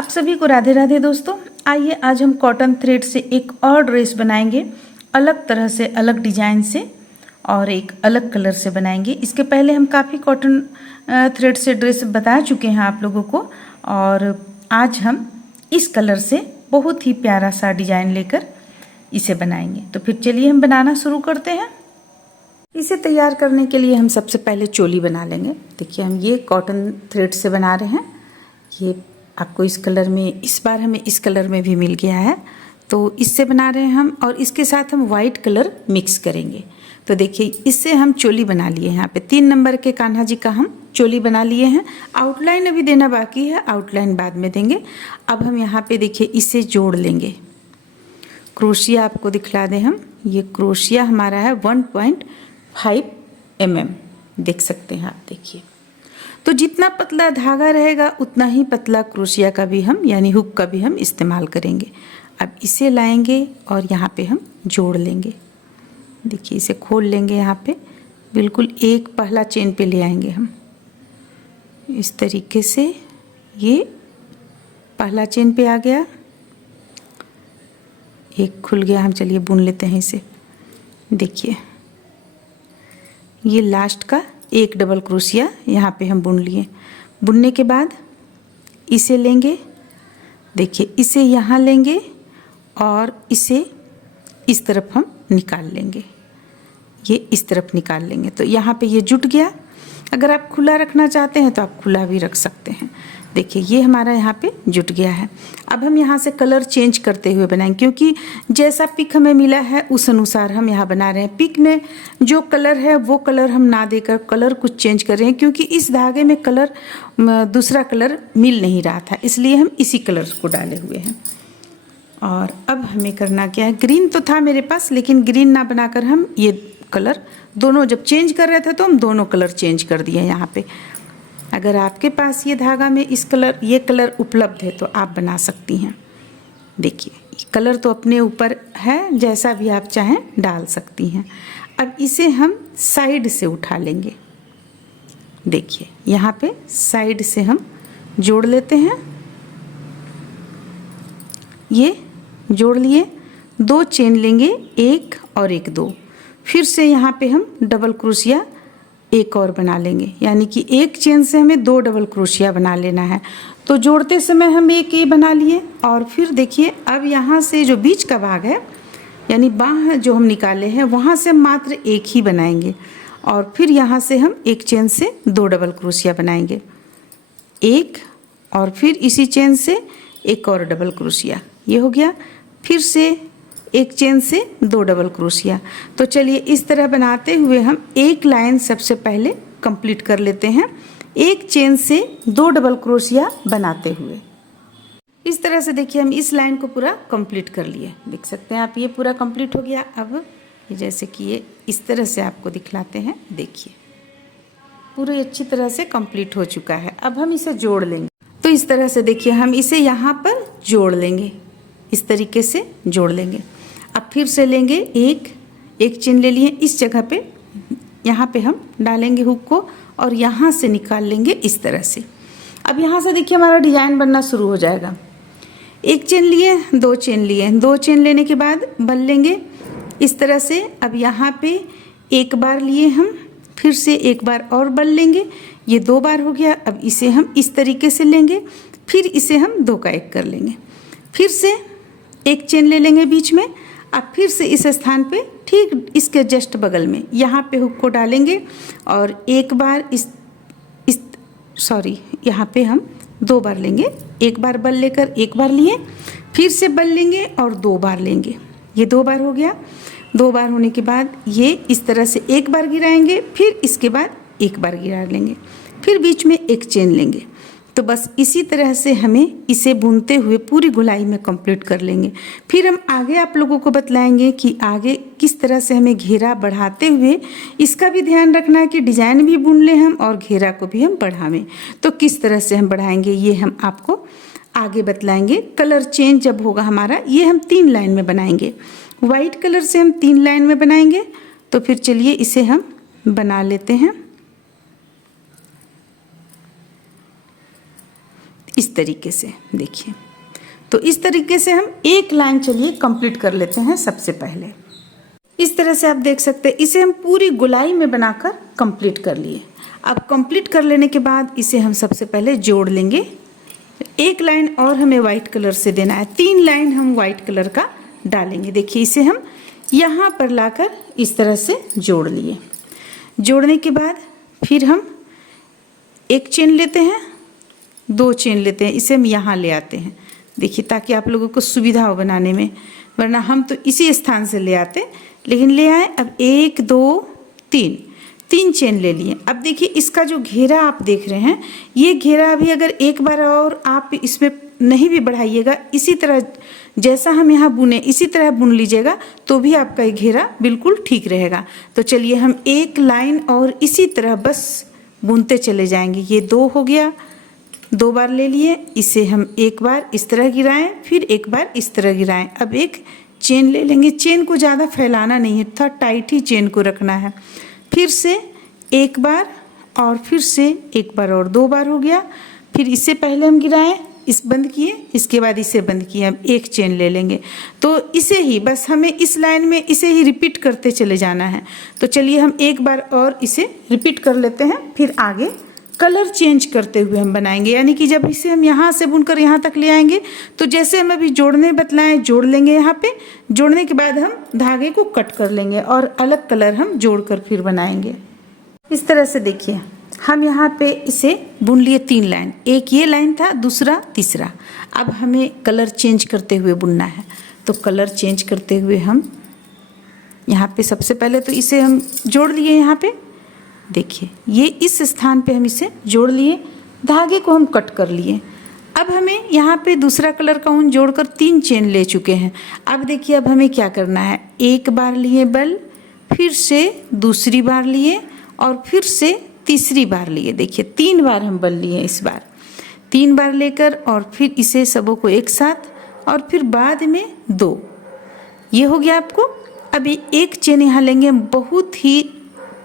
आप सभी को राधे राधे दोस्तों। आइए आज हम कॉटन थ्रेड से एक और ड्रेस बनाएंगे, अलग तरह से, अलग डिजाइन से और एक अलग कलर से बनाएंगे। इसके पहले हम काफ़ी कॉटन थ्रेड से ड्रेस बता चुके हैं आप लोगों को, और आज हम इस कलर से बहुत ही प्यारा सा डिजाइन लेकर इसे बनाएंगे। तो फिर चलिए हम बनाना शुरू करते हैं। इसे तैयार करने के लिए हम सबसे पहले चोली बना लेंगे। देखिए हम ये कॉटन थ्रेड से बना रहे हैं। ये आपको इस कलर में, इस बार हमें इस कलर में भी मिल गया है, तो इससे बना रहे हैं हम, और इसके साथ हम वाइट कलर मिक्स करेंगे। तो देखिए इससे हम चोली बना लिए हैं। यहाँ पे 3 नंबर के कान्हा जी का हम चोली बना लिए हैं। आउटलाइन अभी देना बाकी है, आउटलाइन बाद में देंगे। अब हम यहाँ पे देखिए इसे जोड़ लेंगे। क्रोशिया आपको दिखला दें हम, ये क्रोशिया हमारा है 1.5 mm, देख सकते हैं आप। देखिए तो जितना पतला धागा रहेगा उतना ही पतला क्रोशिया का भी हम, यानी हुक का भी हम इस्तेमाल करेंगे। अब इसे लाएंगे और यहाँ पे हम जोड़ लेंगे। देखिए इसे खोल लेंगे, यहाँ पे बिल्कुल एक पहला चेन पे ले आएंगे हम। इस तरीके से ये पहला चेन पे आ गया, एक खुल गया। हम चलिए बुन लेते हैं इसे। देखिए ये लास्ट का एक डबल क्रोशिया यहाँ पे हम बुन लिए। बुनने के बाद इसे लेंगे, देखिए इसे यहाँ लेंगे और इसे इस तरफ हम निकाल लेंगे। ये इस तरफ निकाल लेंगे तो यहाँ पे ये जुट गया। अगर आप खुला रखना चाहते हैं तो आप खुला भी रख सकते हैं। देखिए ये हमारा यहाँ पे जुट गया है। अब हम यहाँ से कलर चेंज करते हुए बनाएंगे, क्योंकि जैसा पिक हमें मिला है उस अनुसार हम यहाँ बना रहे हैं। पिक में जो कलर है वो कलर हम ना देकर कलर कुछ चेंज कर रहे हैं, क्योंकि इस धागे में कलर, दूसरा कलर मिल नहीं रहा था, इसलिए हम इसी कलर को डाले हुए हैं। और अब हमें करना क्या है, ग्रीन तो था मेरे पास, लेकिन ग्रीन ना बनाकर हम ये कलर दोनों, जब चेंज कर रहे थे तो हम दोनों कलर चेंज कर दिए यहाँ पे। अगर आपके पास ये धागा में इस कलर, ये कलर उपलब्ध है तो आप बना सकती हैं। देखिए कलर तो अपने ऊपर है, जैसा भी आप चाहें डाल सकती हैं। अब इसे हम साइड से उठा लेंगे। देखिए यहाँ पे साइड से हम जोड़ लेते हैं। ये जोड़ लिए, 2 चेन लेंगे, 1 और 1 2। फिर से यहाँ पे हम डबल क्रोशिया एक और बना लेंगे, यानी कि एक चेन से हमें 2 डबल क्रोशिया बना लेना है। तो जोड़ते समय हम एक ये बना लिए, और फिर देखिए अब यहाँ से जो बीच का भाग है, यानी बाँह जो हम निकाले हैं, वहाँ से मात्र एक ही बनाएंगे, और फिर यहाँ से हम एक चेन से 2 डबल क्रोशिया बनाएंगे, एक, और फिर इसी चेन से एक और डबल क्रोशिया। ये हो गया। फिर से एक चेन से 2 डबल क्रोशिया। तो चलिए इस तरह बनाते हुए हम एक लाइन सबसे पहले कंप्लीट कर लेते हैं, एक चेन से 2 डबल क्रोशिया बनाते हुए। इस तरह से देखिए हम इस लाइन को पूरा कंप्लीट कर लिए। देख सकते हैं आप, ये पूरा कंप्लीट हो गया। अब ये जैसे कि ये इस तरह से आपको दिखलाते हैं। देखिए पूरी अच्छी तरह से कंप्लीट हो चुका है। अब हम इसे जोड़ लेंगे। तो इस तरह से देखिए हम इसे यहाँ पर जोड़ लेंगे, इस तरीके से जोड़ लेंगे। अब फिर से लेंगे, एक चेन ले लिए, इस जगह पे यहाँ पे हम डालेंगे हुक को, और यहाँ से निकाल लेंगे इस तरह से। अब यहाँ से देखिए हमारा डिजाइन बनना शुरू हो जाएगा। एक चेन लिए, 2 चेन लिए, 2 चेन लेने के बाद बल लेंगे इस तरह से। अब यहाँ पे एक बार लिए हम, फिर से एक बार और बल लेंगे, ये 2 बार हो गया। अब इसे हम इस तरीके से लेंगे, फिर इसे हम 2 का 1 कर लेंगे, फिर से एक चेन ले लेंगे बीच में। अब फिर से इस स्थान पे, ठीक इसके जस्ट बगल में, यहाँ पे हुक को डालेंगे, और एक बार यहाँ पे हम 2 बार लेंगे। एक बार बल लेकर एक बार लिए, फिर से बल लेंगे और 2 बार लेंगे। ये 2 बार हो गया। 2 बार होने के बाद ये इस तरह से एक बार गिराएंगे, फिर इसके बाद एक बार गिरा लेंगे, फिर बीच में एक चेन लेंगे। तो बस इसी तरह से हमें इसे बुनते हुए पूरी गोलाई में कंप्लीट कर लेंगे। फिर हम आगे आप लोगों को बतलाएंगे कि आगे किस तरह से हमें घेरा बढ़ाते हुए, इसका भी ध्यान रखना है कि डिजाइन भी बुन लें हम और घेरा को भी हम बढ़ावें। तो किस तरह से हम बढ़ाएंगे ये हम आपको आगे बतलाएंगे। कलर चेंज जब होगा हमारा, ये हम 3 लाइन में बनाएंगे। वाइट कलर से हम 3 लाइन में बनाएंगे। तो फिर चलिए इसे हम बना लेते हैं। इस तरीके से देखिए। तो इस तरीके से हम एक लाइन चलिए कंप्लीट कर लेते हैं सबसे पहले। इस तरह से आप देख सकते हैं, इसे हम पूरी गोलाई में बनाकर कंप्लीट कर लिए। अब कंप्लीट कर लेने के बाद इसे हम सबसे पहले जोड़ लेंगे। एक लाइन और हमें वाइट कलर से देना है, 3 लाइन हम वाइट कलर का डालेंगे। देखिए इसे हम यहाँ पर लाकर इस तरह से जोड़ लिए। जोड़ने के बाद फिर हम एक चेन लेते हैं, 2 चेन लेते हैं, इसे हम यहाँ ले आते हैं। देखिए ताकि आप लोगों को सुविधा हो बनाने में, वरना हम तो इसी स्थान से ले आते, लेकिन ले आए। अब 1 2 3 चेन ले लिए। अब देखिए इसका जो घेरा आप देख रहे हैं, ये घेरा अभी अगर एक बार और आप इसमें नहीं भी बढ़ाइएगा, इसी तरह जैसा हम यहाँ बुने इसी तरह बुन लीजिएगा तो भी आपका ये घेरा बिल्कुल ठीक रहेगा। तो चलिए हम एक लाइन और इसी तरह बस बुनते चले जाएंगे। ये 2 हो गया, 2 बार ले लिए, इसे हम एक बार इस तरह गिराएं, फिर एक बार इस तरह गिराएं। अब एक चेन ले लेंगे, चेन को ज़्यादा फैलाना नहीं है, थोड़ा टाइट ही चेन को रखना है। फिर से एक बार और फिर से एक बार और 2 बार हो गया। फिर इससे पहले हम गिराएं, इस बंद किए, इसके बाद इसे बंद किए। अब एक चेन ले लेंगे। तो इसे ही बस हमें इस लाइन में इसे ही रिपीट करते चले जाना है। तो चलिए हम एक बार और इसे रिपीट कर लेते हैं, फिर आगे कलर चेंज करते हुए हम बनाएंगे। यानी कि जब इसे हम यहाँ से बुनकर यहाँ तक ले आएंगे तो जैसे हम अभी जोड़ने बतलाएं जोड़ लेंगे। यहाँ पे जोड़ने के बाद हम धागे को कट कर लेंगे और अलग कलर हम जोड़कर फिर बनाएंगे। इस तरह से देखिए हम यहाँ पे इसे बुन लिए 3 लाइन, एक ये लाइन था, दूसरा तीसरा। अब हमें कलर चेंज करते हुए बुनना है। तो कलर चेंज करते हुए हम यहाँ पे सबसे पहले तो इसे हम जोड़ लिए। यहाँ पे देखिए ये इस स्थान पे हम इसे जोड़ लिए, धागे को हम कट कर लिए। अब हमें यहाँ पे दूसरा कलर का ऊन जोड़कर 3 चेन ले चुके हैं। अब देखिए अब हमें क्या करना है, एक बार लिए बल, फिर से दूसरी बार लिए और फिर से तीसरी बार लिए। देखिए 3 बार हम बल लिए, इस बार 3 बार लेकर और फिर इसे सबों को एक साथ और फिर बाद में 2। ये हो गया आपको। अभी एक चेन यहाँ लेंगे हम, बहुत ही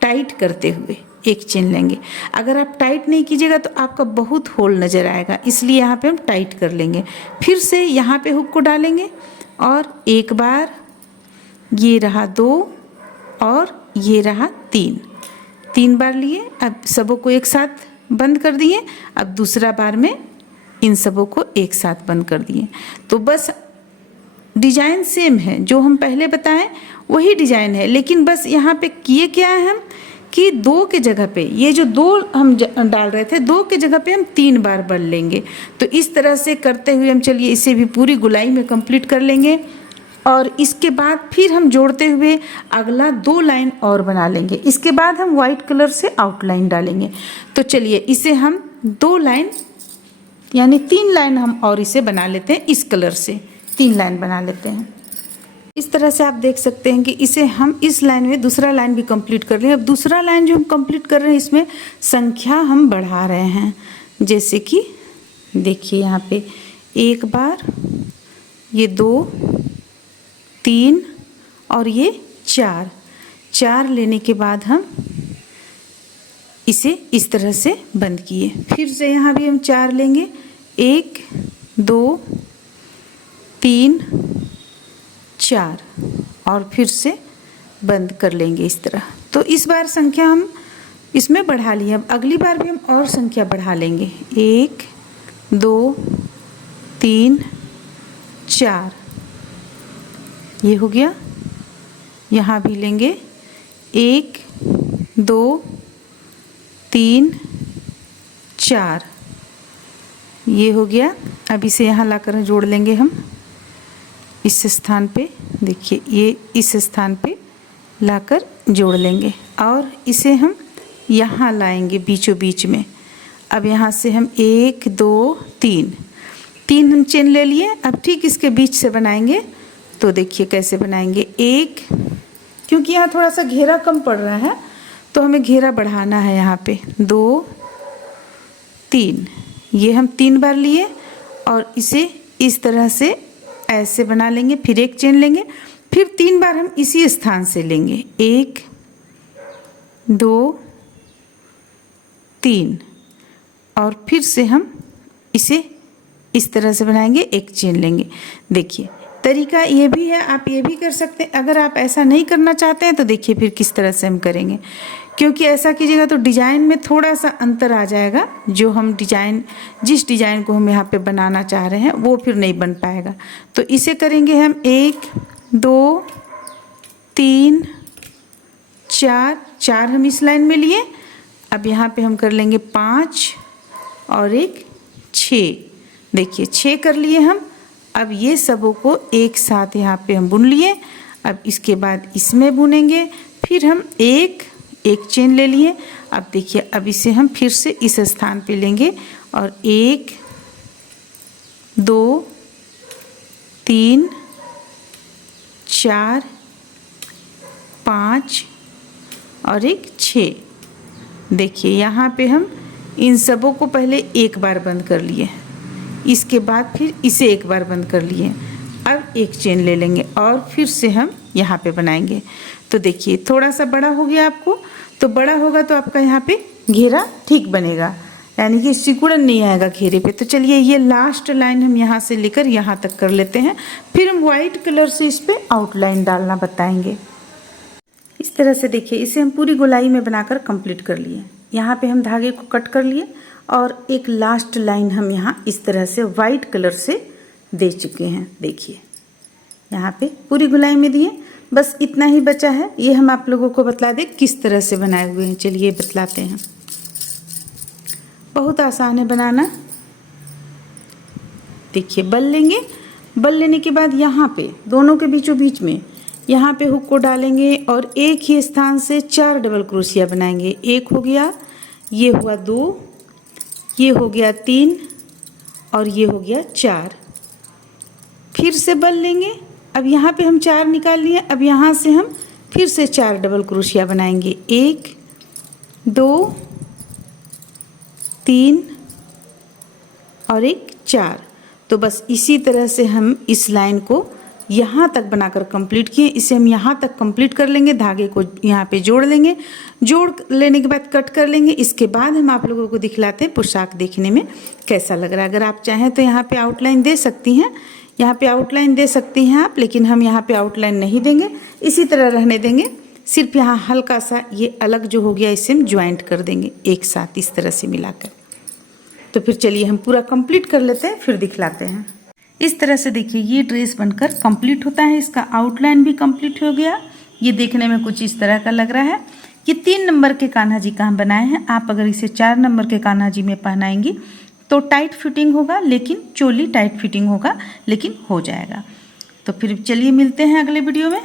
टाइट करते हुए एक चेन लेंगे। अगर आप टाइट नहीं कीजिएगा तो आपका बहुत होल नज़र आएगा, इसलिए यहाँ पे हम टाइट कर लेंगे। फिर से यहाँ पे हुक को डालेंगे और एक बार, ये रहा 2 और ये रहा 3 बार लिए। अब सबों को एक साथ बंद कर दिए। अब दूसरा बार में इन सबों को एक साथ बंद कर दिए। तो बस डिजाइन सेम है, जो हम पहले बताएं वही डिजाइन है, लेकिन बस यहाँ पे किए क्या है हम कि 2 के जगह पे, ये जो 2 हम डाल रहे थे, 2 के जगह पे हम 3 बार बल लेंगे। तो इस तरह से करते हुए हम चलिए इसे भी पूरी गोलाई में कंप्लीट कर लेंगे। और इसके बाद फिर हम जोड़ते हुए अगला 2 लाइन और बना लेंगे। इसके बाद हम वाइट कलर से आउटलाइन डालेंगे। तो चलिए इसे हम 2 लाइन यानी 3 लाइन हम और इसे बना लेते हैं। इस कलर से 3 लाइन बना लेते हैं। इस तरह से आप देख सकते हैं कि इसे हम इस लाइन में दूसरा लाइन भी कंप्लीट कर लें। अब दूसरा लाइन जो हम कंप्लीट कर रहे हैं इसमें संख्या हम बढ़ा रहे हैं। जैसे कि देखिए यहाँ पे एक बार, ये 2 3 और ये 4 लेने के बाद हम इसे इस तरह से बंद किए। फिर से यहाँ भी हम 4 लेंगे, 1 2 3 4 और फिर से बंद कर लेंगे इस तरह। तो इस बार संख्या हम इसमें बढ़ा लिए। अब अगली बार भी हम और संख्या बढ़ा लेंगे, 1 2 3 4, ये हो गया। यहाँ भी लेंगे 1 2 3 4, ये हो गया। अब इसे यहाँ लाकर जोड़ लेंगे हम इस स्थान पे। देखिए ये इस स्थान पे लाकर जोड़ लेंगे और इसे हम यहाँ लाएंगे बीचों बीच में। अब यहाँ से हम 1 2 3 हम चेन ले लिए। अब ठीक इसके बीच से बनाएंगे। तो देखिए कैसे बनाएंगे, 1, क्योंकि यहाँ थोड़ा सा घेरा कम पड़ रहा है तो हमें घेरा बढ़ाना है। यहाँ पे 2 3, ये हम 3 बार लिए और इसे इस तरह से ऐसे बना लेंगे। फिर एक चेन लेंगे, फिर 3 बार हम इसी स्थान से लेंगे, 1 2 3 और फिर से हम इसे इस तरह से बनाएंगे, एक चेन लेंगे। देखिए तरीका ये भी है, आप ये भी कर सकते हैं। अगर आप ऐसा नहीं करना चाहते हैं तो देखिए फिर किस तरह से हम करेंगे, क्योंकि ऐसा कीजिएगा तो डिज़ाइन में थोड़ा सा अंतर आ जाएगा। जो हम डिज़ाइन, जिस डिज़ाइन को हम यहाँ पे बनाना चाह रहे हैं वो फिर नहीं बन पाएगा। तो इसे करेंगे हम 1 2 3 4, 4 हम इस लाइन में लिए। अब यहाँ पे हम कर लेंगे 5 और एक 6। देखिए 6 कर लिए हम। अब ये सबों को एक साथ यहाँ पे हम बुन लिए। अब इसके बाद इसमें बुनेंगे, फिर हम एक चेन ले लिए। अब देखिए अब इसे हम फिर से इस स्थान पे लेंगे और 1 2 3 4 5 और एक 6। देखिए यहाँ पे हम इन सबों को पहले एक बार बंद कर लिए, इसके बाद फिर इसे एक बार बंद कर लिए। अब एक चेन ले लेंगे और फिर से हम यहाँ पे बनाएंगे। तो देखिए थोड़ा सा बड़ा हो गया आपको, तो बड़ा होगा तो आपका यहाँ पे घेरा ठीक बनेगा, यानी कि सिकुड़न नहीं आएगा घेरे पे। तो चलिए ये लास्ट लाइन हम यहाँ से लेकर यहाँ तक कर लेते हैं, फिर हम वाइट कलर से इस पर आउटलाइन डालना बताएंगे। इस तरह से देखिए इसे हम पूरी गोलाई में बनाकर कंप्लीट कर लिए। यहाँ पे हम धागे को कट कर लिए और एक लास्ट लाइन हम यहाँ इस तरह से वाइट कलर से दे चुके हैं। देखिए यहाँ पे पूरी गोलाई में दिए, बस इतना ही बचा है। ये हम आप लोगों को बतला दें किस तरह से बनाए हुए हैं। चलिए बतलाते हैं, बहुत आसान है बनाना। देखिए बल लेंगे, बल लेने के बाद यहाँ पे दोनों के बीचों बीच में यहाँ पे हुक को डालेंगे और एक ही स्थान से 4 डबल क्रोशिया बनाएंगे। एक हो गया, ये हुआ 2, ये हो गया 3 और ये हो गया 4। फिर से बल लेंगे, अब यहाँ पे हम 4 निकाल लिए। अब यहाँ से हम फिर से 4 डबल क्रोशिया बनाएंगे। 1 2 3 और एक 4। तो बस इसी तरह से हम इस लाइन को यहाँ तक बनाकर कंप्लीट किए। इसे हम यहाँ तक कंप्लीट कर लेंगे, धागे को यहाँ पे जोड़ लेंगे। जोड़ लेने के बाद कट कर लेंगे। इसके बाद हम आप लोगों को दिखलाते हैं पोशाक देखने में कैसा लग रहा है। अगर आप चाहें तो यहाँ पे आउटलाइन दे सकती हैं, यहाँ पे आउटलाइन दे सकती हैं आप, लेकिन हम यहाँ पे आउटलाइन नहीं देंगे, इसी तरह रहने देंगे। सिर्फ यहाँ हल्का सा ये अलग जो हो गया इसे हम ज्वाइंट कर देंगे एक साथ इस तरह से मिलाकर। तो फिर चलिए हम पूरा कंप्लीट कर लेते हैं, फिर दिखलाते हैं। इस तरह से देखिए ये ड्रेस बनकर कंप्लीट होता है। इसका आउटलाइन भी कंप्लीट हो गया। ये देखने में कुछ इस तरह का लग रहा है। ये 3 नंबर के कान्हा जी का हम बनाए हैं। आप अगर इसे 4 नंबर के कान्हा जी में पहनाएंगी तो टाइट फिटिंग होगा, लेकिन चोली टाइट फिटिंग होगा, लेकिन हो जाएगा। तो फिर चलिए मिलते हैं अगले वीडियो में।